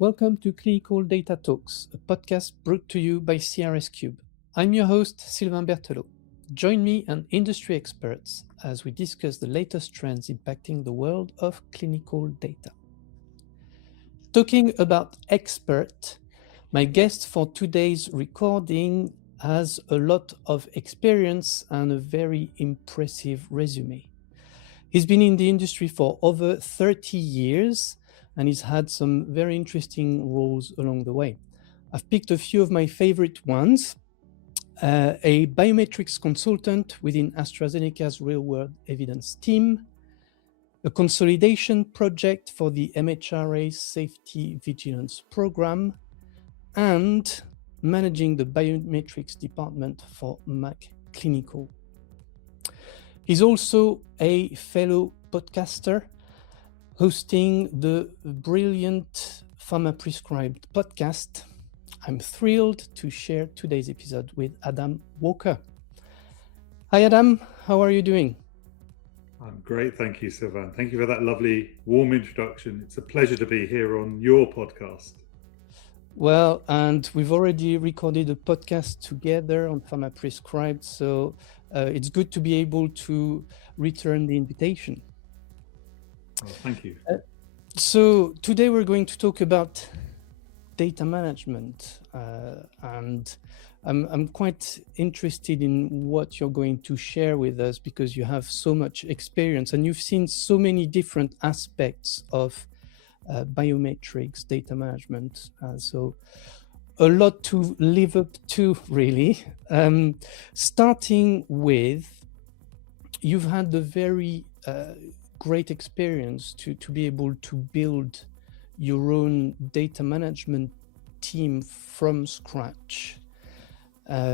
Welcome to Clinical Data Talks, a podcast brought to you by CRS Cube. I'm your host, Sylvain Berthelot. Join me and industry experts as we discuss the latest trends impacting the world of clinical data. Talking about expert, my guest for today's recording has a lot of experience and a very impressive resume. He's been in the industry for over 30 years and he's had some very interesting roles along the way. I've picked a few of my favorite ones. A biometrics consultant within AstraZeneca's real-world evidence team, a consolidation project for the MHRA's Safety Vigilance Program, and managing the biometrics department for Mac Clinical. He's also a fellow podcaster, hosting the brilliant Pharma Prescribed podcast. I'm thrilled to share today's episode with Adam Walker. Hi, Adam. How are you doing? I'm great. Thank you, Sylvain. Thank you for that lovely, warm introduction. It's a pleasure to be here on your podcast. Well, and we've already recorded a podcast together on Pharma Prescribed, so it's good to be able to return the invitation. Well, thank you. So today we're going to talk about data management, and I'm quite interested in what you're going to share with us because you have so much experience and you've seen so many different aspects of biometrics, data management. So a lot to live up to, really. Starting with, you've had the very great experience to be able to build your own data management team from scratch,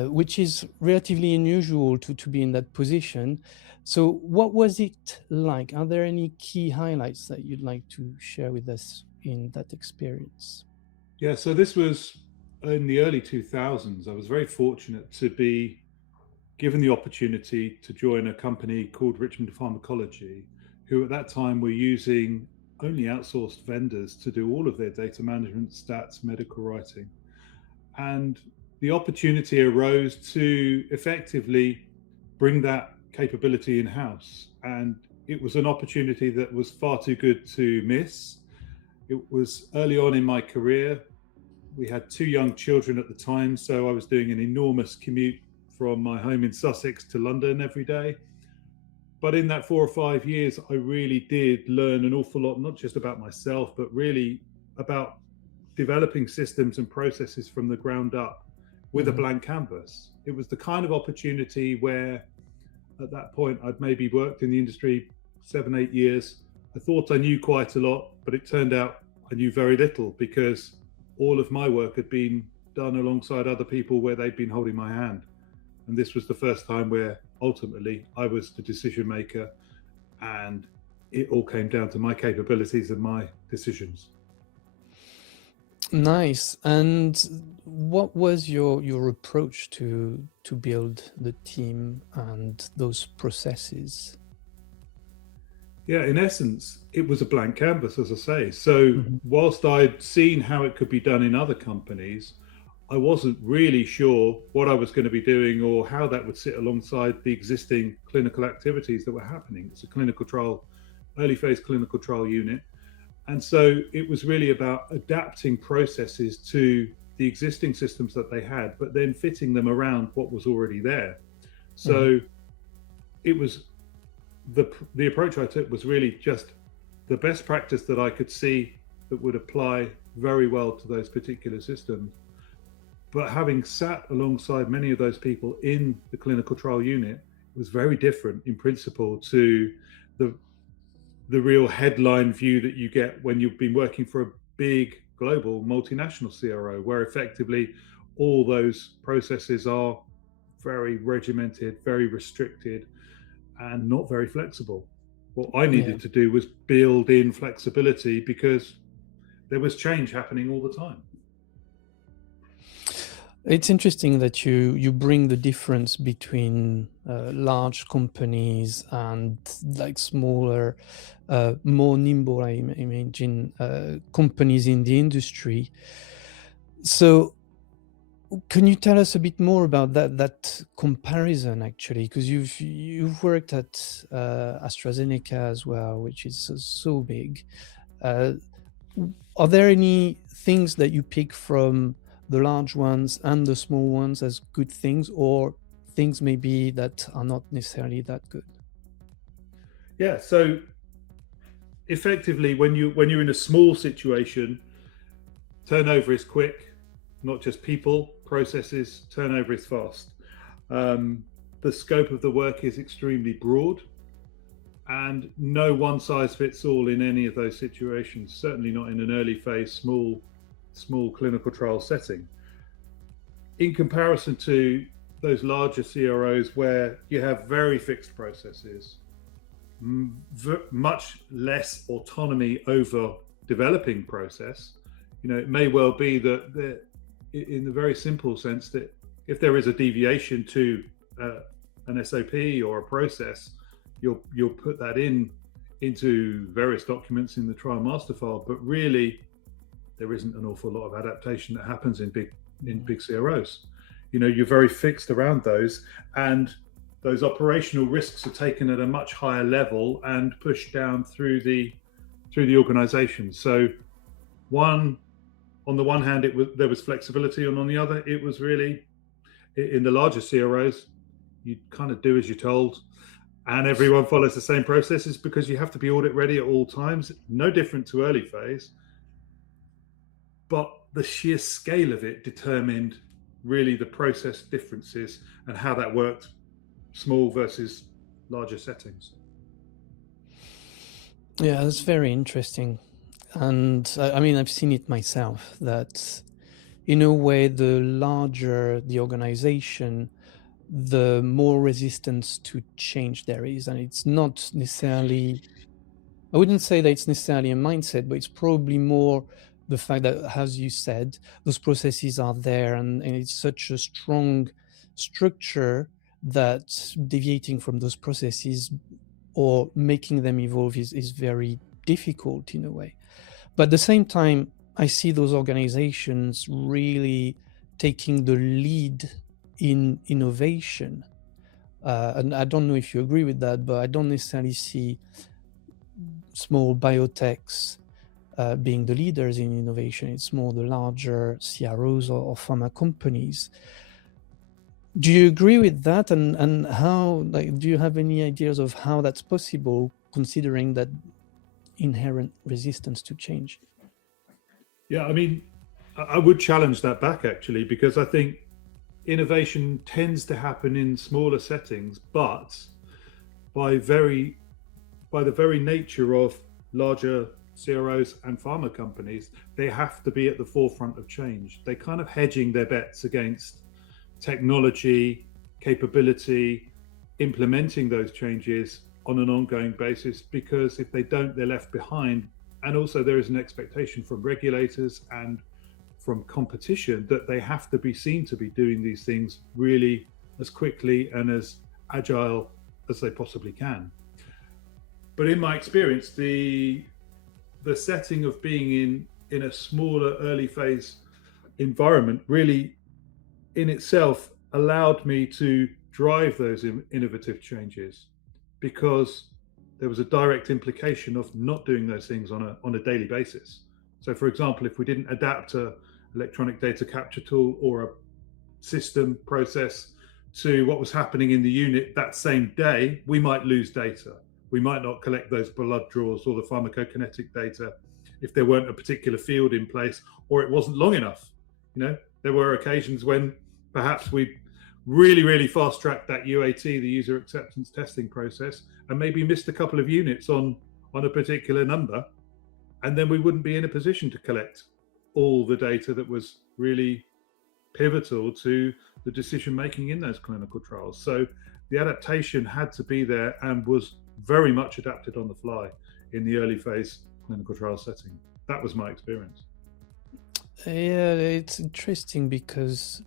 which is relatively unusual to be in that position. So what was it like? Are there any key highlights that you'd like to share with us in that experience? Yeah, so this was in the early 2000s. I was very fortunate to be given the opportunity to join a company called Richmond Pharmacology, who at that time were using only outsourced vendors to do all of their data management, stats, medical writing. And the opportunity arose to effectively bring that capability in-house. And it was an opportunity that was far too good to miss. It was early on in my career. We had 2 young children at the time, so I was doing an enormous commute from my home in Sussex to London every day. But in that 4 or 5 years, I really did learn an awful lot, not just about myself, but really about developing systems and processes from the ground up with a blank canvas. It was the kind of opportunity where at that point, I'd maybe worked in the industry 7, 8 years. I thought I knew quite a lot, but it turned out I knew very little because all of my work had been done alongside other people where they'd been holding my hand. And this was the first time where ultimately I was the decision maker and it all came down to my capabilities and my decisions. Nice. And what was your approach to build the team and those processes? Yeah, in essence, it was a blank canvas, as I say. So whilst I'd seen how it could be done in other companies, I wasn't really sure what I was going to be doing or how that would sit alongside the existing clinical activities that were happening. It's a clinical trial, early phase clinical trial unit. And so it was really about adapting processes to the existing systems that they had, but then fitting them around what was already there. So it was the approach I took was really just the best practice that I could see that would apply very well to those particular systems. But having sat alongside many of those people in the clinical trial unit, it was very different in principle to the real headline view that you get when you've been working for a big global multinational CRO, where effectively all those processes are very regimented, very restricted, and not very flexible. What I needed to do was build in flexibility because there was change happening all the time. It's interesting that you bring the difference between large companies and like smaller, more nimble, I imagine, companies in the industry. So can you tell us a bit more about that comparison actually? Because you've worked at AstraZeneca as well, which is so big. Uh, are there any things that you pick from the large ones and the small ones as good things, or things maybe that are not necessarily that good? Yeah, so effectively, when you're in a small situation, turnover is quick, not just people, processes. Turnover is fast. Um, the scope of the work is extremely broad, and no one size fits all in any of those situations. Certainly not in an early phase, small clinical trial setting. In comparison to those larger CROs where you have very fixed processes, much less autonomy over developing process. It may well be that in the very simple sense that if there is a deviation to an SOP or a process, you'll put that into various documents in the trial master file. But really, there isn't an awful lot of adaptation that happens in big CROs. You're very fixed around those, and those operational risks are taken at a much higher level and pushed down through the organization. So on the one hand, there was flexibility, and on the other, it was really, in the larger CROs, you kind of do as you're told, and everyone follows the same processes because you have to be audit ready at all times. No different to early phase, but the sheer scale of it determined really the process differences and how that worked, small versus larger settings. Yeah, that's very interesting. And I mean, I've seen it myself that in a way, the larger the organization, the more resistance to change there is. And it's not necessarily, I wouldn't say that it's necessarily a mindset, but it's probably more the fact that, as you said, those processes are there, and it's such a strong structure that deviating from those processes or making them evolve is very difficult in a way. But at the same time, I see those organizations really taking the lead in innovation. And I don't know if you agree with that, but I don't necessarily see small biotechs being the leaders in innovation. It's more the larger CROs or pharma companies. Do you agree with that? And how, like, do you have any ideas of how that's possible, considering that inherent resistance to change? Yeah, I mean, I would challenge that back actually, because I think innovation tends to happen in smaller settings, but by the very nature of larger CROs and pharma companies, they have to be at the forefront of change. They're kind of hedging their bets against technology, capability, implementing those changes on an ongoing basis, because if they don't, they're left behind. And also there is an expectation from regulators and from competition that they have to be seen to be doing these things really as quickly and as agile as they possibly can. But in my experience, the setting of being in a smaller early phase environment really in itself allowed me to drive those innovative changes, because there was a direct implication of not doing those things on a daily basis. So for example, if we didn't adapt a electronic data capture tool or a system process to what was happening in the unit that same day, we might lose data. We might not collect those blood draws or the pharmacokinetic data if there weren't a particular field in place, or it wasn't long enough. There were occasions when perhaps we really fast tracked that UAT, the user acceptance testing process, and maybe missed a couple of units on a particular number, and then we wouldn't be in a position to collect all the data that was really pivotal to the decision making in those clinical trials. So the adaptation had to be there and was very much adapted on the fly in the early phase clinical trial setting. That was my experience. Yeah, it's interesting because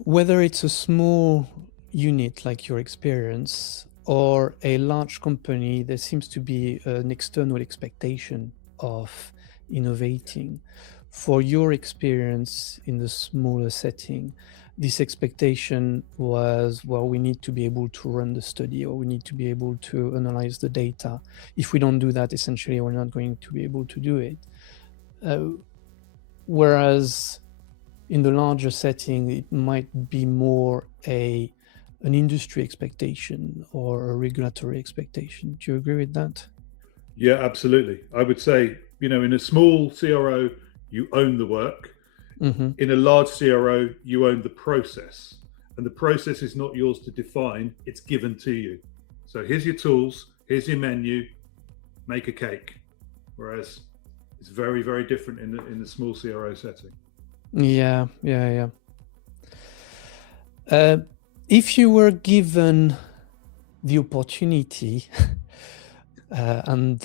Whether it's a small unit like your experience or a large company, there seems to be an external expectation of innovating. For your experience in the smaller setting, this expectation was, well, we need to be able to run the study, or we need to be able to analyze the data. If we don't do that, essentially, we're not going to be able to do it. Whereas in the larger setting, it might be more an industry expectation or a regulatory expectation. Do you agree with that? Yeah, absolutely. I would say, in a small CRO, you own the work. Mm-hmm. In a large CRO, you own the process. And the process is not yours to define, it's given to you. So here's your tools, here's your menu, make a cake. Whereas it's very, very different in the small CRO setting. Yeah. If you were given the opportunity, and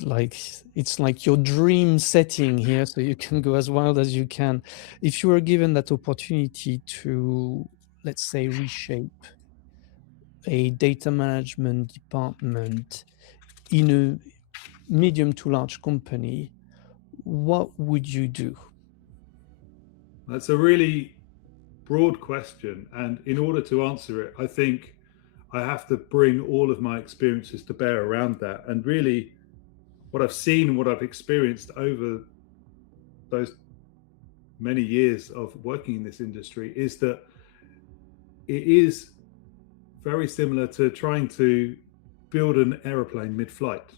it's like your dream setting here, so you can go as wild as you can. If you were given that opportunity to, let's say, reshape a data management department in a medium to large company, what would you do? That's a really broad question. And in order to answer it, I think I have to bring all of my experiences to bear around that. And really, what I've seen and what I've experienced over those many years of working in this industry is that it is very similar to trying to build an aeroplane mid-flight.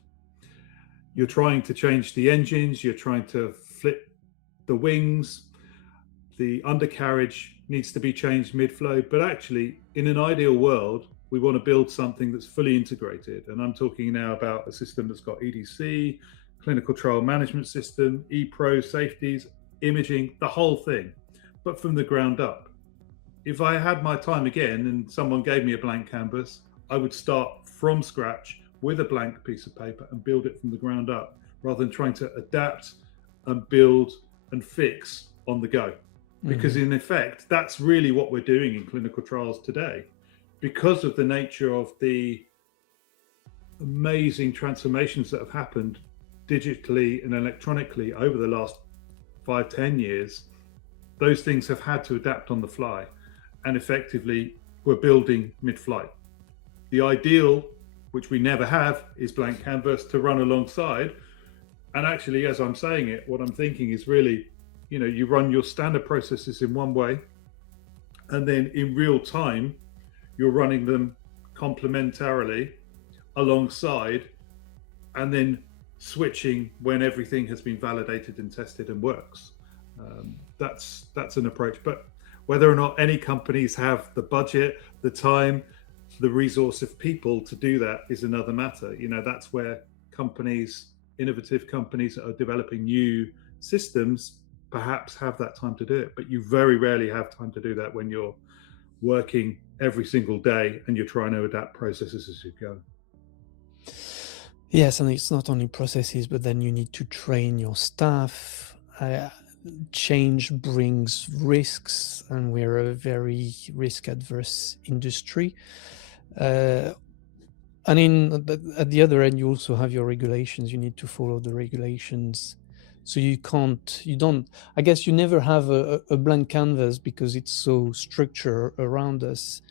You're trying to change the engines, you're trying to flip the wings, the undercarriage needs to be changed mid-flow, but actually in an ideal world, we want to build something that's fully integrated. And I'm talking now about a system that's got EDC, clinical trial management system, ePro, safeties, imaging, the whole thing, but from the ground up. If I had my time again and someone gave me a blank canvas, I would start from scratch with a blank piece of paper and build it from the ground up, rather than trying to adapt and build and fix on the go. Because in effect, that's really what we're doing in clinical trials today. Because of the nature of the amazing transformations that have happened digitally and electronically over the last 5-10 years, those things have had to adapt on the fly, and effectively we're building mid-flight. The ideal, which we never have, is blank canvas to run alongside. And actually, as I'm saying it, what I'm thinking is really, you run your standard processes in one way, and then in real time, you're running them complementarily alongside, and then switching when everything has been validated and tested and works. That's an approach. But whether or not any companies have the budget, the time, the resource of people to do that is another matter. That's where innovative companies that are developing new systems perhaps have that time to do it, but you very rarely have time to do that when you're working every single day and you're trying to adapt processes as you go. Yes, and it's not only processes, but then you need to train your staff. Change brings risks, and we're a very risk-adverse industry. And at the other end, you also have your regulations. You need to follow the regulations. So I guess you never have a blank canvas because it's so structured around us.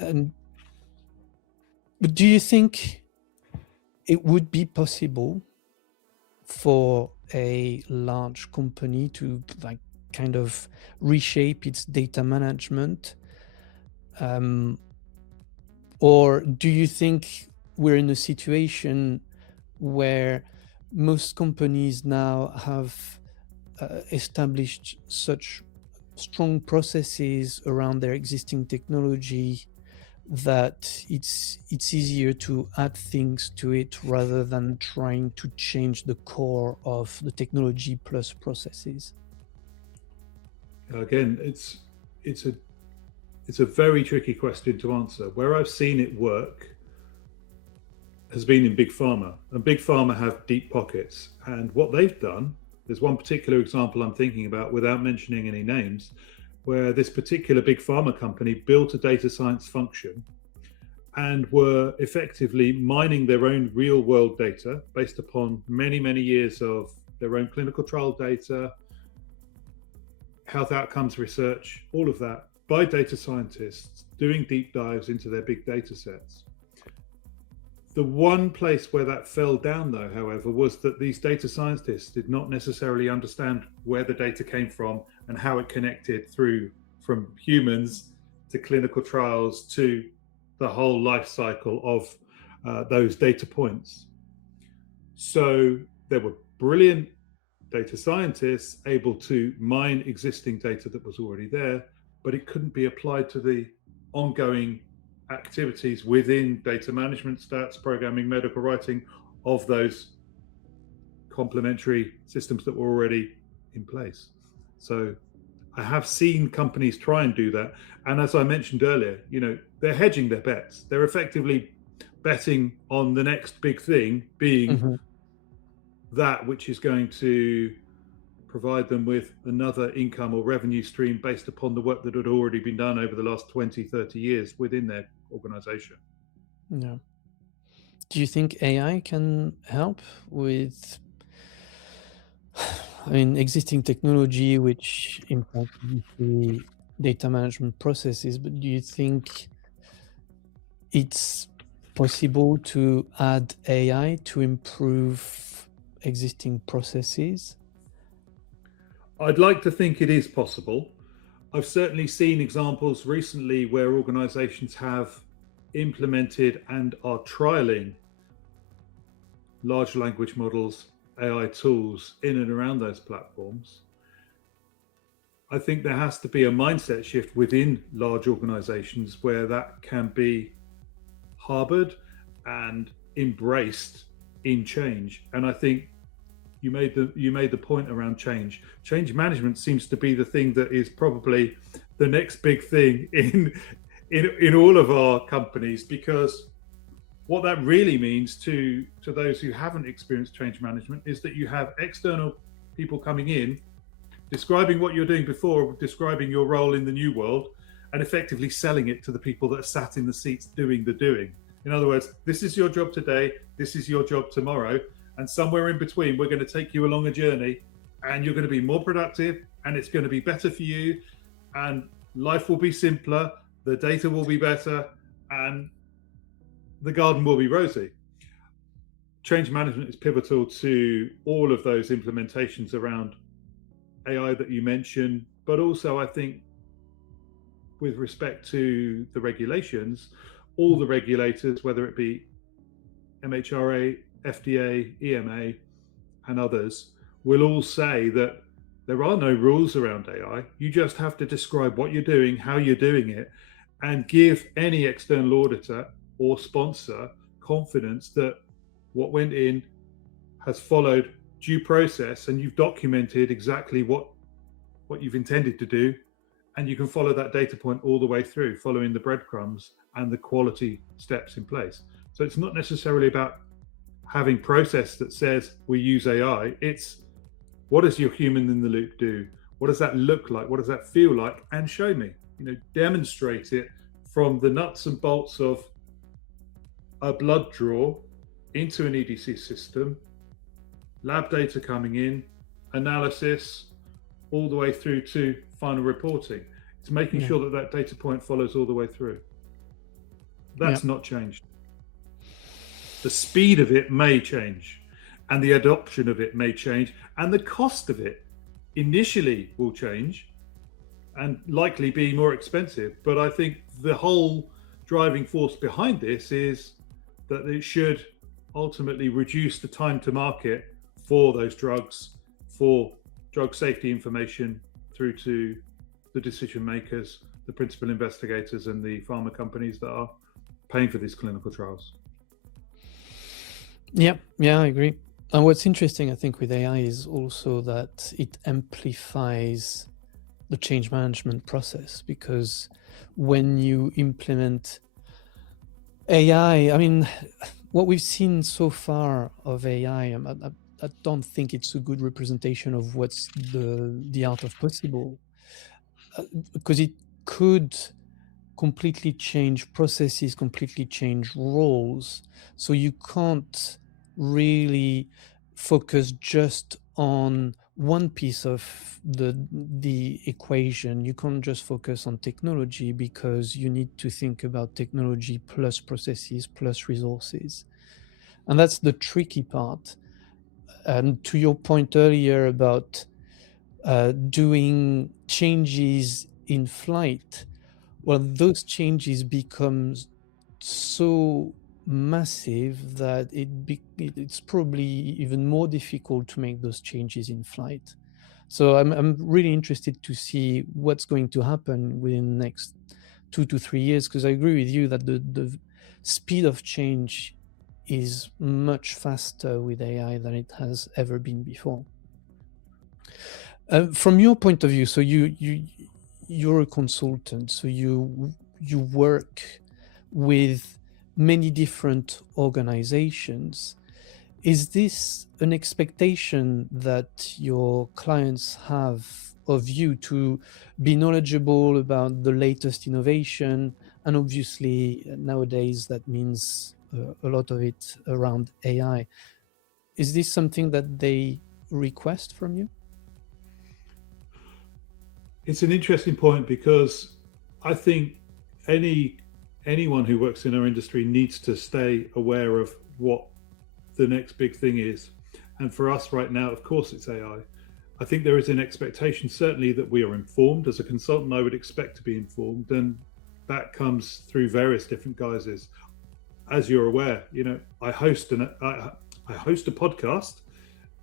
But do you think it would be possible for a large company to kind of reshape its data management? Or do you think we're in a situation where most companies now have established such strong processes around their existing technology that it's easier to add things to it rather than trying to change the core of the technology plus processes? Again, it's a very tricky question to answer. Where I've seen it work has been in big pharma, and big pharma have deep pockets. And what they've done, there's one particular example I'm thinking about without mentioning any names. where this particular big pharma company built a data science function and were effectively mining their own real world data based upon many, many years of their own clinical trial data, health outcomes research, all of that, by data scientists doing deep dives into their big data sets. The one place where that fell down, though, however, was that these data scientists did not necessarily understand where the data came from and how it connected through from humans to clinical trials to the whole life cycle of those data points. So there were brilliant data scientists able to mine existing data that was already there, but it couldn't be applied to the ongoing activities within data management, stats, programming, medical writing of those complementary systems that were already in place. So I have seen companies try and do that. And as I mentioned earlier, they're hedging their bets. They're effectively betting on the next big thing being that which is going to provide them with another income or revenue stream based upon the work that had already been done over the last 20, 30 years within their organization. Yeah. Do you think AI can help with, existing technology which impacts the data management processes, but do you think it's possible to add AI to improve existing processes? I'd like to think it is possible. I've certainly seen examples recently where organizations have implemented and are trialing large language models, AI tools in and around those platforms. I think there has to be a mindset shift within large organizations where that can be harbored and embraced in change. And I think you made the point around change. Change management seems to be the thing that is probably the next big thing in all of our companies, because what that really means to those who haven't experienced change management is that you have external people coming in, describing what you're doing before, describing your role in the new world, and effectively selling it to the people that are sat in the seats doing the doing. In other words, this is your job today, this is your job tomorrow, and somewhere in between, we're going to take you along a journey, and you're going to be more productive, and it's going to be better for you, and life will be simpler, the data will be better, and the garden will be rosy. Change management is pivotal to all of those implementations around AI that you mentioned, but also I think with respect to the regulations, all the regulators, whether it be MHRA, FDA, EMA, and others, will all say that there are no rules around AI. You just have to describe what you're doing, how you're doing it, and give any external auditor or sponsor confidence that what went in has followed due process and you've documented exactly what you've intended to do, and you can follow that data point all the way through, following the breadcrumbs and the quality steps in place. So it's not necessarily about having process that says we use AI. It's what does your human in the loop do? What does that look like? What does that feel like? And show me, demonstrate it from the nuts and bolts of a blood draw into an EDC system, lab data coming in, analysis, all the way through to final reporting. It's making sure that data point follows all the way through. That's not changed. The speed of it may change, and the adoption of it may change, and the cost of it initially will change and likely be more expensive. But I think the whole driving force behind this is that it should ultimately reduce the time to market for those drugs, for drug safety information through to the decision makers, the principal investigators, and the pharma companies that are paying for these clinical trials. Yeah, I agree. And what's interesting, I think, with AI is also that it amplifies the change management process, because when you implement AI, what we've seen so far of AI, I don't think it's a good representation of what's the art of possible. because it could completely change processes, completely change roles. So you can't really focus just on one piece of the equation. You can't just focus on technology, because you need to think about technology plus processes plus resources. And that's the tricky part. And to your point earlier about doing changes in flight, well, those changes become so massive that it's probably even more difficult to make those changes in flight. So I'm really interested to see what's going to happen within the next 2 to 3 years, because I agree with you that the speed of change is much faster with AI than it has ever been before. From your point of view, so you're a consultant, so you work with many different organizations. Is this an expectation that your clients have of you, to be knowledgeable about the latest innovation? And obviously, nowadays, that means a lot of it around AI. Is this something that they request from you? It's an interesting point, because I think anyone who works in our industry needs to stay aware of what the next big thing is. And for us right now, of course, it's AI. I think there is an expectation, certainly, that we are informed. As a consultant, I would expect to be informed, and that comes through various different guises. As you're aware, I host a podcast,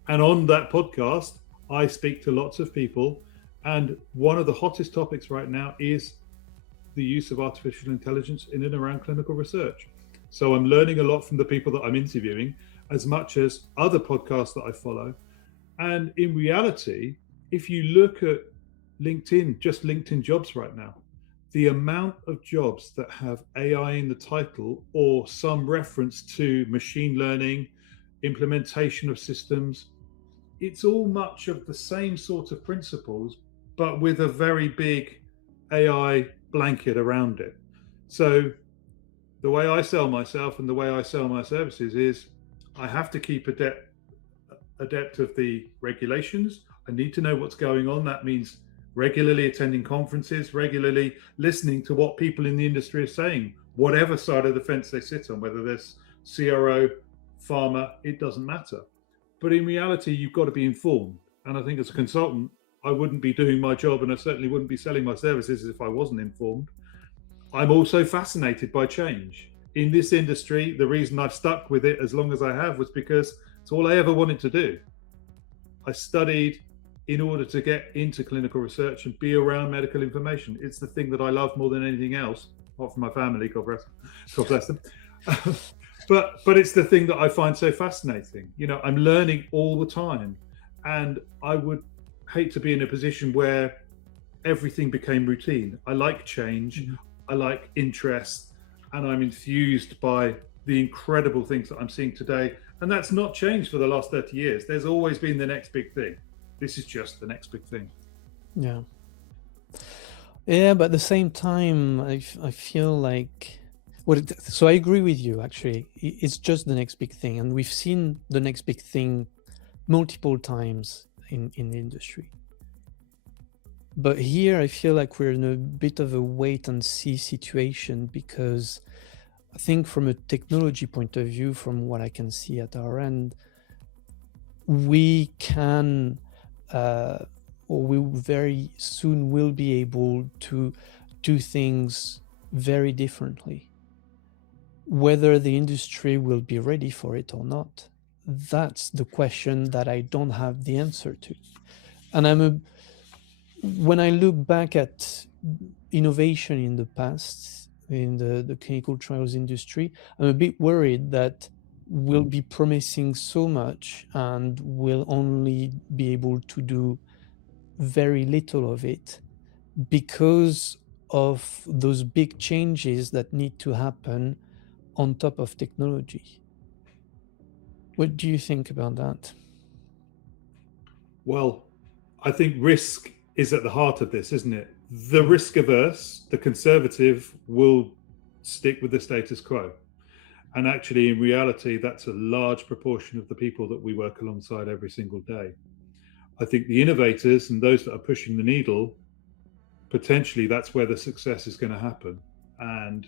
and on that podcast, I speak to lots of people. And one of the hottest topics right now is the use of artificial intelligence in and around clinical research. So I'm learning a lot from the people that I'm interviewing, as much as other podcasts that I follow. And in reality, if you look at LinkedIn, just LinkedIn jobs right now, the amount of jobs that have AI in the title, or some reference to machine learning, implementation of systems, it's all much of the same sort of principles, but with a very big AI blanket around it. So the way I sell myself and the way I sell my services is, I have to keep adept of the regulations. I need to know what's going on. That means regularly attending conferences, regularly listening to what people in the industry are saying, whatever side of the fence they sit on, whether there's CRO, pharma, it doesn't matter. But in reality, you've got to be informed. And I think as a consultant, I wouldn't be doing my job, and I certainly wouldn't be selling my services if I wasn't informed. I'm also fascinated by change. In this industry, the reason I've stuck with it as long as I have was because it's all I ever wanted to do. I studied in order to get into clinical research and be around medical information. It's the thing that I love more than anything else, apart from my family, God bless them. But it's the thing that I find so fascinating. I'm learning all the time, and I would hate to be in a position where everything became routine. I like change, I like interest, and I'm enthused by the incredible things that I'm seeing today. And that's not changed for the last 30 years. There's always been the next big thing. This is just the next big thing. Yeah. Yeah, but at the same time, I feel like, so I agree with you, actually. It's just the next big thing. And we've seen the next big thing multiple times in the industry. But here I feel like we're in a bit of a wait and see situation, because I think from a technology point of view, from what I can see at our end, we can, or we very soon will be able to do things very differently. Whether the industry will be ready for it or not, that's the question that I don't have the answer to. And when I look back at innovation in the past in the clinical trials industry, I'm a bit worried that we'll be promising so much and we'll only be able to do very little of it, because of those big changes that need to happen on top of technology. What do you think about that? Well, I think risk is at the heart of this, isn't it? The risk averse, the conservative, will stick with the status quo. And actually, in reality, that's a large proportion of the people that we work alongside every single day. I think the innovators and those that are pushing the needle, potentially that's where the success is going to happen. And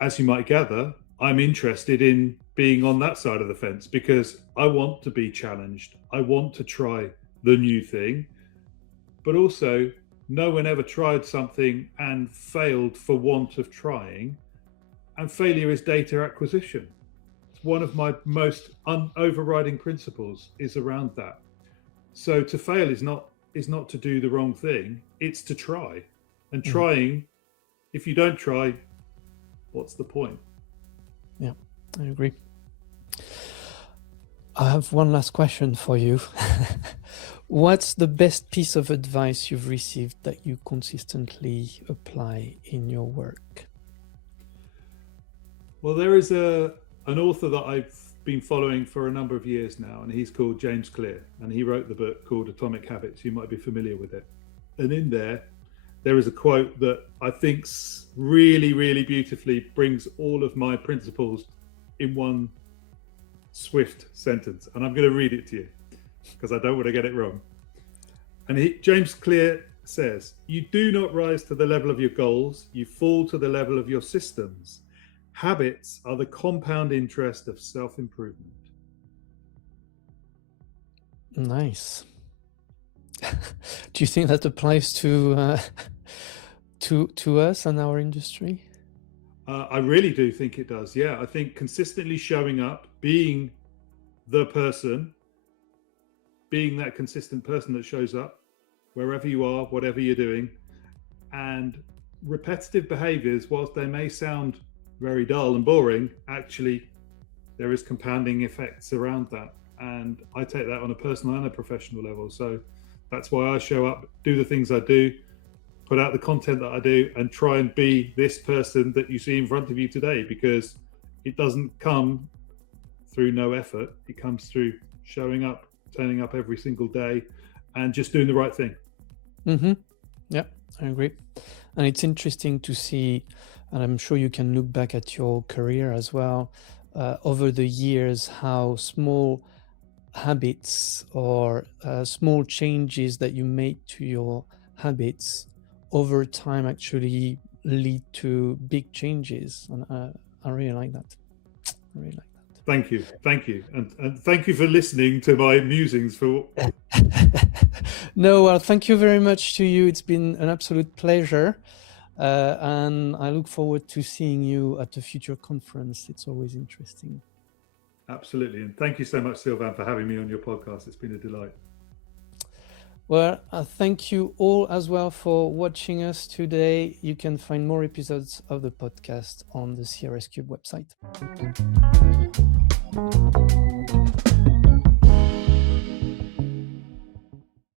as you might gather, I'm interested in being on that side of the fence because I want to be challenged. I want to try the new thing, but also no one ever tried something and failed for want of trying. And failure is data acquisition. It's one of my most overriding principles is around that. So to fail is not to do the wrong thing, it's to try. And trying, if you don't try, what's the point? Yeah, I agree. I have one last question for you. What's the best piece of advice you've received that you consistently apply in your work? Well, there is an author that I've been following for a number of years now, and he's called James Clear, and he wrote the book called Atomic Habits. You might be familiar with it. And in there is a quote that I think really, really beautifully brings all of my principles in one swift sentence. And I'm going to read it to you because I don't want to get it wrong. And James Clear says, "You do not rise to the level of your goals, you fall to the level of your systems. Habits are the compound interest of self-improvement." Nice. Do you think that applies to us and our industry? I really do think it does. Yeah, I think consistently showing up, being the person, being that consistent person that shows up wherever you are, whatever you're doing, and repetitive behaviors, whilst they may sound very dull and boring, actually there is compounding effects around that. And I take that on a personal and a professional level. So that's why I show up, do the things I do, put out the content that I do, and try and be this person that you see in front of you today, because it doesn't come through no effort. It comes through showing up, turning up every single day, and just doing the right thing. Yeah, I agree. And it's interesting to see, and I'm sure you can look back at your career as well, over the years, how small habits or small changes that you made to your habits over time actually lead to big changes. And I really like that. Thank you. And thank you for listening to my musings for... No, well, thank you very much to you. It's been an absolute pleasure. And I look forward to seeing you at a future conference. It's always interesting. Absolutely. And thank you so much, Sylvain, for having me on your podcast. It's been a delight. Well, thank you all as well for watching us today. You can find more episodes of the podcast on the CRS Cube website.